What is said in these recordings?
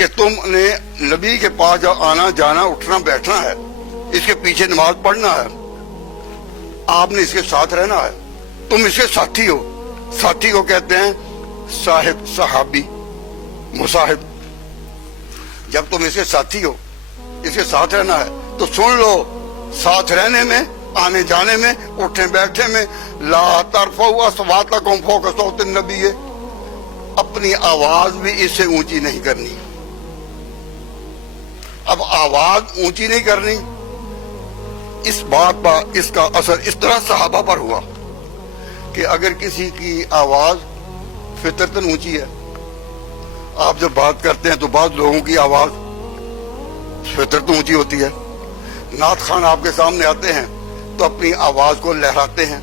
کہ تم نے نبی کے پاس آنا جانا اٹھنا بیٹھنا ہے، اس کے پیچھے نماز پڑھنا ہے، آپ نے اس کے ساتھ رہنا ہے، تم اس کے ساتھی ہو. ساتھی کو کہتے ہیں صاحب، صحابی، مصاحب. جب تم اس کے ساتھی ہو، اس کے ساتھ رہنا ہے تو سن لو، ساتھ رہنے میں، آنے جانے میں، اٹھنے بیٹھنے میں، لا ترفعوا اصواتکم فوق صوت النبی، اپنی آواز بھی اس سے اونچی نہیں کرنی. اب آواز اونچی نہیں کرنی، اس بات پر اس کا اثر اس طرح صحابہ پر ہوا کہ اگر کسی کی آواز فطرتاً اونچی ہے، آپ جب بات کرتے ہیں تو بعض لوگوں کی آواز فطرتاً اونچی ہوتی ہے. نعت خان آپ کے سامنے آتے ہیں تو اپنی آواز کو لہراتے ہیں،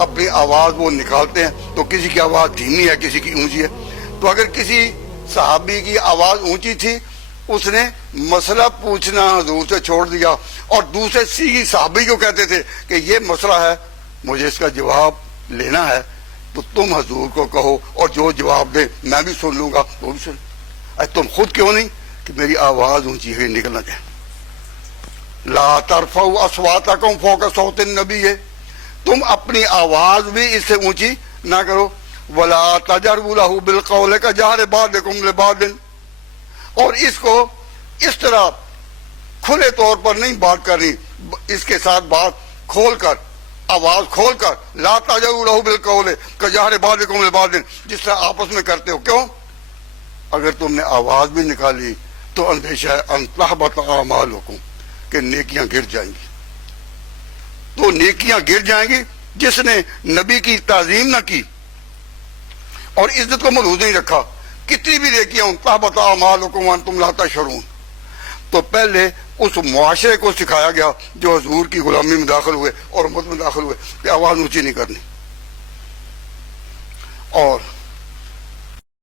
اپنی آواز وہ نکالتے ہیں، تو کسی کی آواز دھیمی ہے، کسی کی اونچی ہے. تو اگر کسی صحابی کی آواز اونچی تھی، اس نے مسئلہ پوچھنا حضور سے چھوڑ دیا اور دوسرے سی صحابی کو کہتے تھے کہ یہ مسئلہ ہے، مجھے اس کا جواب لینا ہے، تو تم حضور کو کہو اور جو جواب دے میں بھی سن لوں گا، وہ بھی سن. تم خود کیوں نہیں کہ میری آواز اونچی ہے، نکلنا چاہے. لا ترفعوا اصواتکم فوق صوت النبی، تم اپنی آواز بھی اس سے اونچی نہ کرو. ولا تجروا له بالقول كجهر بعضكم لبعض، اور اس کو اس طرح کھلے طور پر نہیں بات کرنی، اس کے ساتھ بات کھول کر، آواز کھول کر. لا تجروا له بالقول كجهر بعضكم لبعض، جس طرح آپس میں کرتے ہو. کیوں؟ اگر تم نے آواز بھی نکالی تو اندیشہ ہے ان تحبط اعمالکم، کہ نیکیاں گر جائیں گی. تو نیکیاں گر جائیں گی. جس نے نبی کی تعظیم نہ کی اور عزت کو ملحوظ نہیں رکھا، کتنی بھی نیکیاں ان تحبط اعمالکم وانتم لا تشعرون. تو پہلے اس معاشرے کو سکھایا گیا جو حضور کی غلامی میں داخل ہوئے اور امت میں داخل ہوئے کہ آواز اونچی نہیں کرنی. اور